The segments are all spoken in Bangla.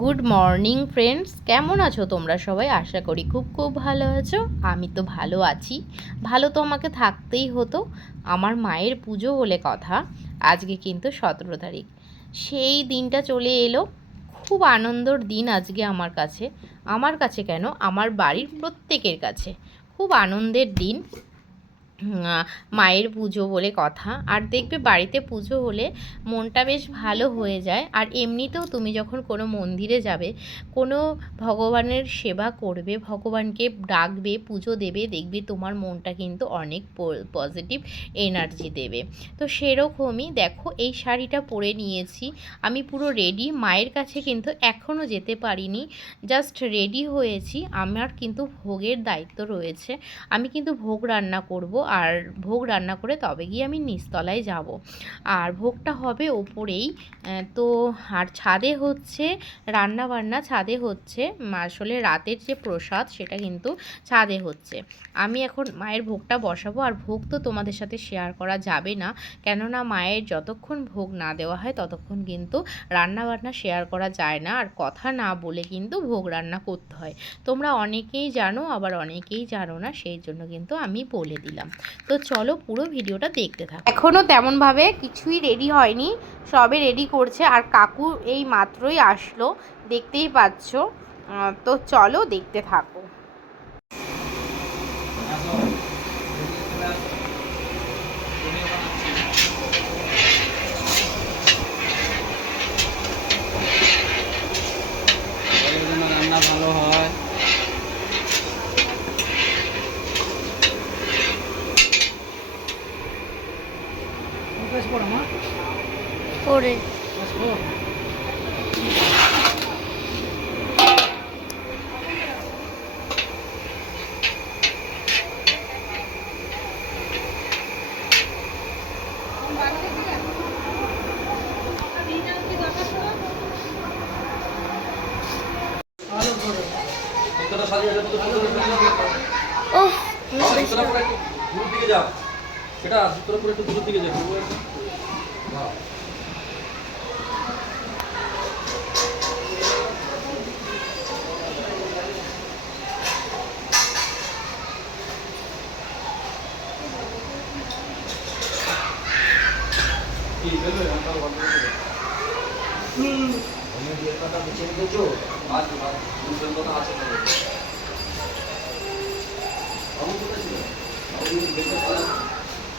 গুড মর্নিং ফ্রেন্ডস, কেমন আছো তোমরা সবাই? আশা করি খুব খুব ভালো আছো। আমি তো ভালো আছি। ভালো তো আমাকে থাকতেই হতো। আমার মায়ের পুজো বলে কথা। আজকে কিন্তু 17 তারিখ, সেই দিনটা চলে এলো। খুব আনন্দর দিন আজকে আমার কাছে কেন, আমার বাড়ির প্রত্যেকের কাছে খুব আনন্দের দিন। মায়ের পুজো বলে কথা। আর দেখবে বাড়িতে পুজো হলে মনটা বেশ ভালো হয়ে যায়। আর এমনিতেও তুমি যখন কোনো মন্দিরে যাবে, কোনো ভগবানের সেবা করবে, ভগবানকে ডাকবে, পুজো দেবে, দেখবে তোমার মনটা কিন্তু অনেক পজিটিভ এনার্জি দেবে। তো সেরকমই দেখো, এই শাড়িটা পরে নিয়েছি, আমি পুরো রেডি। মায়ের কাছে কিন্তু এখনও যেতে পারিনি, জাস্ট রেডি হয়েছি। আমার কিন্তু ভোগের দায়িত্ব রয়েছে, আমি কিন্তু ভোগ রান্না করব। আর ভোগ রান্না করে তবে গিয়ে আমি নিচতলায় যাব। আর ভোগটা হবে ওপরেই। তো আর ছাদে হচ্ছে রান্না বান্না, ছাদে হচ্ছে আসলে রাতের যে প্রসাদ সেটা কিন্তু ছাদে হচ্ছে। আমি এখন মায়ের ভোগটা বসাবো। আর ভোগ তো তোমাদের সাথে শেয়ার করা যাবে না, কেননা মায়ের যতক্ষণ ভোগ না দেওয়া হয় ততক্ষণ কিন্তু রান্না বান্না শেয়ার করা যায় না। আর কথা না বলে কিন্তু ভোগ রান্না করতে হয়। তোমরা অনেকেই জানো, আবার অনেকেই জানো না, সেই জন্য কিন্তু আমি বলে দিলাম। তো চলো পুরো ভিডিওটা দেখতে থাকো। এখনও তেমনভাবে কিছুই রেডি হয়নি, সবে রেডি করছে। আর কাকু এই মাত্রই আসলো, দেখতেই পাচ্ছ। তো চলো দেখতে থাকো। রান্না ভালো হয়। করে দূর দিকে যাও, সেটা তোর উপরে একটু দূর দিকে যাও।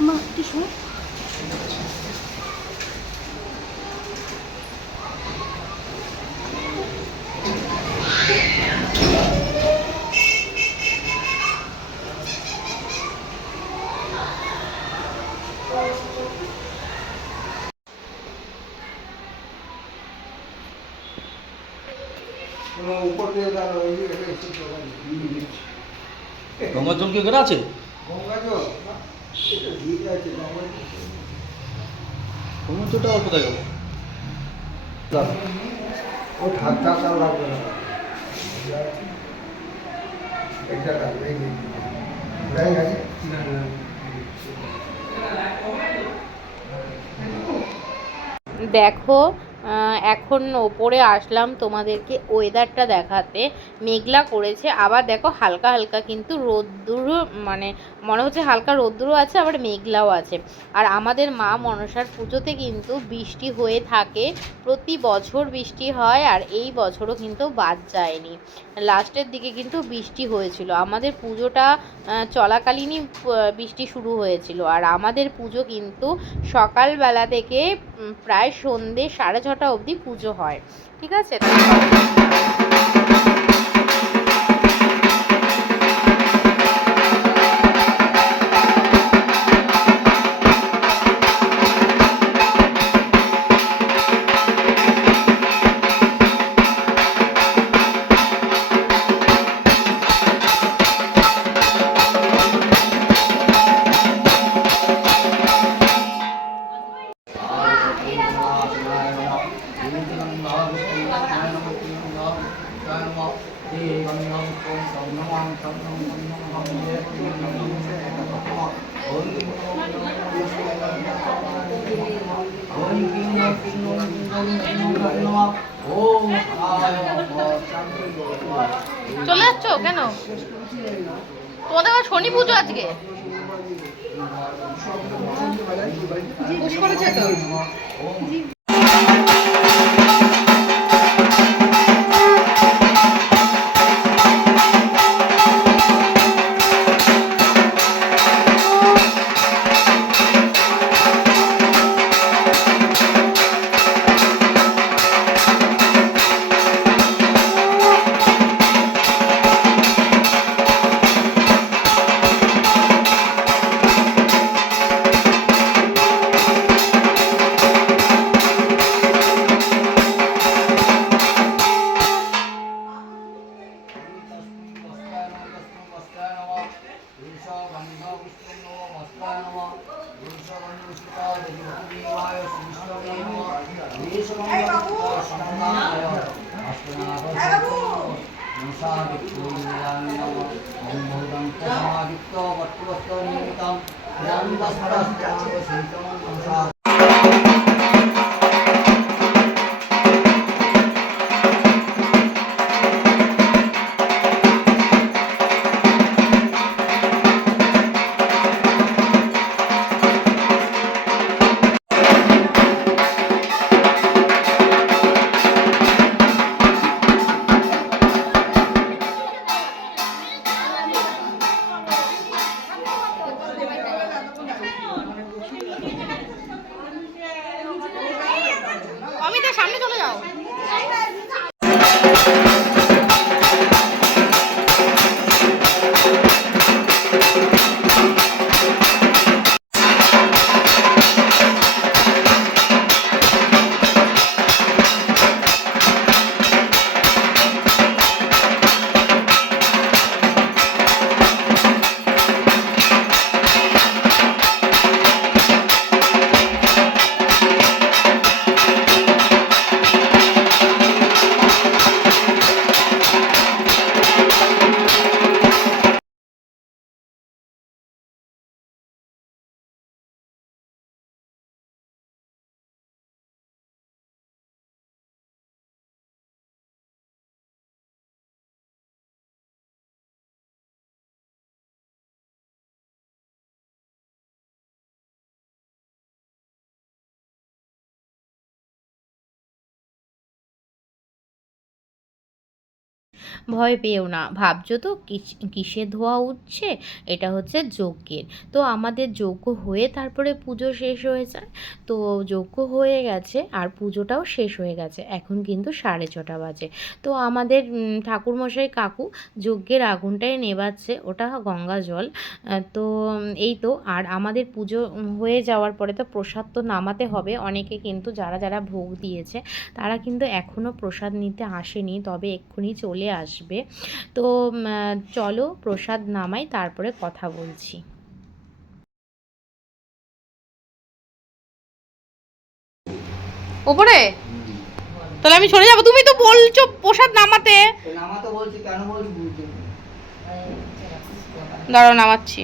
মা কি শোনো, গঙ্গার জল কি করে আছে? গঙ্গার জলটা অল্প থাকে। দেখো এখন ওপরে আসলাম তোমাদেরকে ওয়েদারটা দেখাতে। মেঘলা করেছে, আবার দেখো হালকা হালকা কিন্তু রোদ্দুরও, মানে মনে হচ্ছে হালকা রোদ্দুরও আছে, আবার মেঘলাও আছে। আর আমাদের মা মনসার পুজোতে কিন্তু বৃষ্টি হয়ে থাকে, প্রতি বছর বৃষ্টি হয়। আর এই বছরও কিন্তু বাদ যায়নি, লাস্টের দিকে কিন্তু বৃষ্টি হয়েছিল। আমাদের পুজোটা চলাকালীনই বৃষ্টি শুরু হয়েছিল। আর আমাদের পুজো কিন্তু সকালবেলা থেকে প্রায় সন্ধ্যে 6:30 অবধি পুজো হয়, ঠিক আছে? চলে যাচ্ছ কেন? তোমাদের আবার শনি পুজো আজকে। পুষ করেছে তো। অমিতা সামনে চলে যাও। ভয় পেও না, ভাবছো তো কিসে ধোঁয়া উঠছে, এটা হচ্ছে যজ্ঞের। তো আমাদের যজ্ঞ হয়ে তারপরে পুজো শেষ হয়ে যায়। তো যজ্ঞ হয়ে গেছে আর পুজোটাও শেষ হয়ে গেছে, এখন কিন্তু 6:30 বাজে। তো আমাদের ঠাকুরমশাই কাকু যজ্ঞের আগুনটাই নেভাচ্ছে, ওটা গঙ্গা জল। তো এই তো। আর আমাদের পুজো হয়ে যাওয়ার পরে তো প্রসাদ তো নামাতে হবে। অনেকে কিন্তু যারা যারা ভোগ দিয়েছে তারা কিন্তু এখনও প্রসাদ নিতে আসেনি, তবে এক্ষুনি চলে আসবে। তো চলো প্রসাদ নামাই, তারপরে কথা বলছি। ওপরে তাহলে আমি সরে যাবো? তুমি তো বলছো প্রসাদ নামাতে। নামাতে বলছি, কেন বলছি? দাঁড়াও নামাচ্ছি।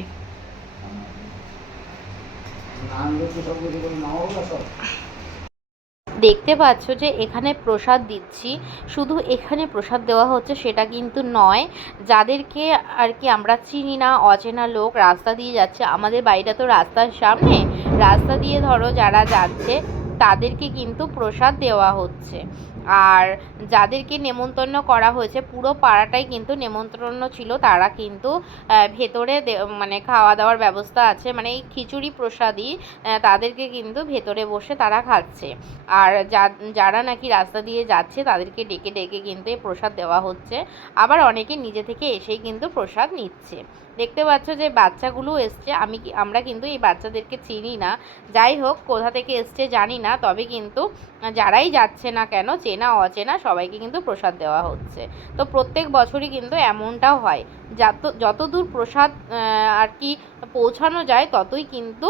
দেখতে পাচ্ছ যে এখানে প্রসাদ দিচ্ছি, শুধু এখানে প্রসাদ দেওয়া হচ্ছে সেটা কিন্তু নয়। যাদেরকে আর কি আমরা চিনি না, অচেনা লোক রাস্তা দিয়ে যাচ্ছে, আমাদের বাড়িটা তো রাস্তার সামনে, রাস্তা দিয়ে ধরো যারা যাচ্ছে তাদেরকে কিন্তু প্রসাদ দেওয়া হচ্ছে। আর যাদেরকে নেমন্তন্ন করা হয়েছে, পুরো পাড়াটাই কিন্তু নেমন্তন্ন ছিল, তারা কিন্তু ভেতরে মানে খাওয়া দাওয়ার ব্যবস্থা আছে, মানে এই খিচুড়ি প্রসাদই তাদেরকে কিন্তু ভেতরে বসে তারা খাচ্ছে। আর যারা নাকি রাস্তা দিয়ে যাচ্ছে তাদেরকে ডেকে ডেকে কিন্তু এই প্রসাদ দেওয়া হচ্ছে। আবার অনেকে নিজে থেকে এসেই কিন্তু প্রসাদ নিচ্ছে। দেখতে পাচ্ছ যে বাচ্চাগুলো এসছে, আমরা কিন্তু এই বাচ্চাদেরকে চিনি না। যাই হোক, কোথা থেকে এসছে জানি না, তবে কিন্তু যারাই যাচ্ছে না কেন, চেনা অচেনা সবাইকে কিন্তু প্রসাদ দেওয়া হচ্ছে। তো প্রত্যেক বছরই কিন্তু এমনটাও হয়, যতদূর প্রসাদ আর কি পৌঁছানো যায় ততই কিন্তু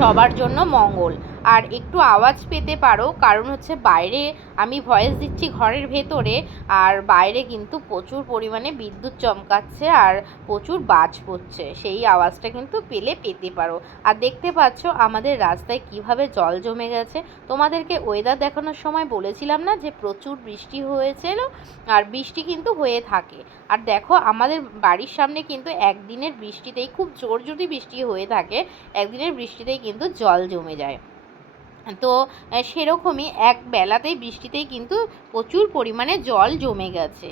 সবার জন্য মঙ্গল। আর একটু আওয়াজ পেতে পারো, কারণ হচ্ছে বাইরে আমি ভয়েস দিচ্ছি ঘরের ভেতরে, আর বাইরে কিন্তু প্রচুর পরিমাণে বিদ্যুৎ চমকাচ্ছে আর প্রচুর বাজ পড়ছে, সেই আওয়াজটা কিন্তু পেতে পারো। আর দেখতে পাচ্ছ আমাদের রাস্তায় কিভাবে জল জমে গেছে। তোমাদেরকে ওয়েদার দেখানোর সময় বলেছিলাম না যে প্রচুর বৃষ্টি হয়েছিল, আর বৃষ্টি কিন্তু হয়ে থাকে। আর দেখো আমাদের বাড়ির সামনে কিন্তু একদিনের বৃষ্টিতেই, খুব জোর যদি বৃষ্টি হয়ে থাকে, একদিনের বৃষ্টিতেই কিন্তু জল জমে যায়। তো সেরকমই এক বেলাতেই বৃষ্টিতেই কিন্তু প্রচুর পরিমাণে জল জমে গেছে।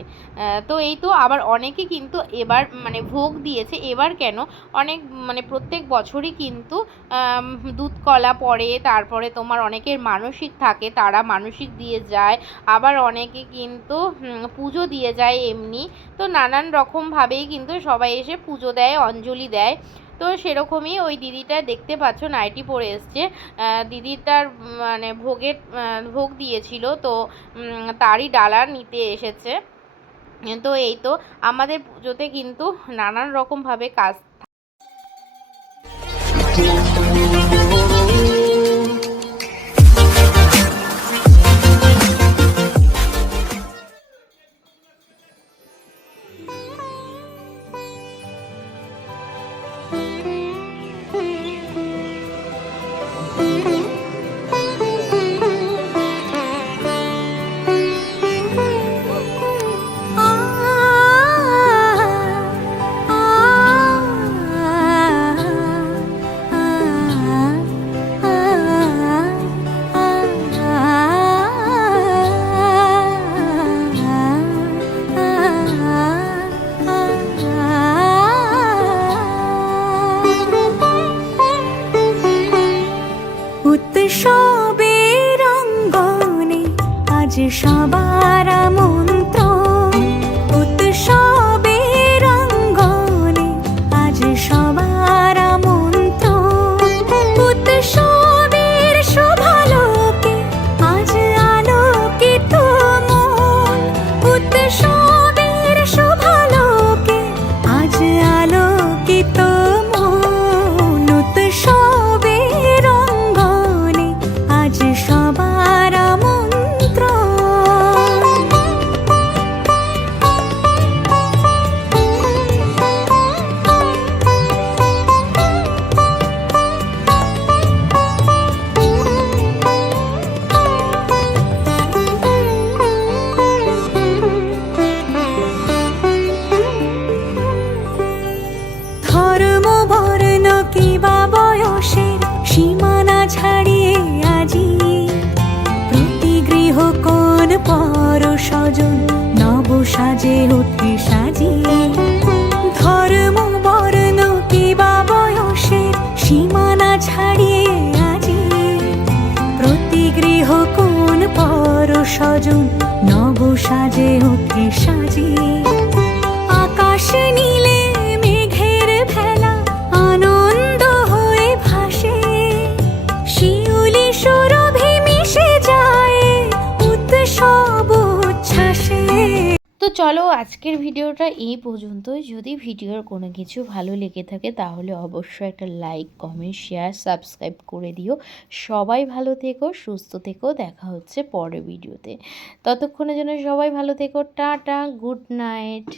তো এই তো আবার অনেকে কিন্তু এবার মানে ভোগ দিয়েছে, এবার কেন, অনেক মানে প্রত্যেক বছরই কিন্তু দুধ কলা পড়ে, তারপরে তোমার অনেকের মানসিক থাকে, তারা মানসিক দিয়ে যায়, আবার অনেকে কিন্তু পুজো দিয়ে যায় এমনি। তো নানান রকমভাবেই কিন্তু সবাই এসে পুজো দেয়, অঞ্জলি দেয়। তো সেরকমই ওই দিদিটা দেখতে পাচ্ছ নাইটি পরে এসছে, দিদিটার মানে ভোগ দিয়েছিল, তো তারই ডালা নিতে এসেছে। তো এই তো আমাদের পুজোতে কিন্তু নানান রকমভাবে কাজ। উৎসবের অঙ্গনে আজ সবার আমন্ত্রণ, উৎসবের অঙ্গনে আজ সবার আমন্ত্রণ, উৎসবের শোভালোকে আজ আলোকিত মন, উৎসবের শোভালোকে আজ আলোকিত মন, উৎসবের অঙ্গনে আজ সবার আমন্ত্রণ। ধর্ম বর্ণ কিবা বয়সের সীমানা ছাড়িয়ে আজি প্রতি গৃহ কোন পর স্বজন নব সাজে ওঠে সাজিয়ে। ধর্ম বর্ণ কিবা বয়সের সীমানা ছাড়িয়ে আজি প্রতি গৃহ কোন পর স্বজন নব সাজে ওঠে সাজিয়ে। আকাশ নীলে মেঘের ভেলা আনন্দ হয়ে ভাসে, শিউলি সুরভি মিশে যায় উৎসব উচ্ছ্বাসে। তো চলো আজকের ভিডিওটা এই পর্যন্তই। যদি ভিডিওর কোনো কিছু ভালো লেগে থাকে তাহলে অবশ্যই একটা লাইক, কমেন্ট, শেয়ার, সাবস্ক্রাইব করে দিও। সবাই ভালো থেকো, সুস্থ থেকো, দেখা হচ্ছে পরের ভিডিওতে। ততক্ষণের জন্য সবাই ভালো থেকো, টাটা, গুড নাইট।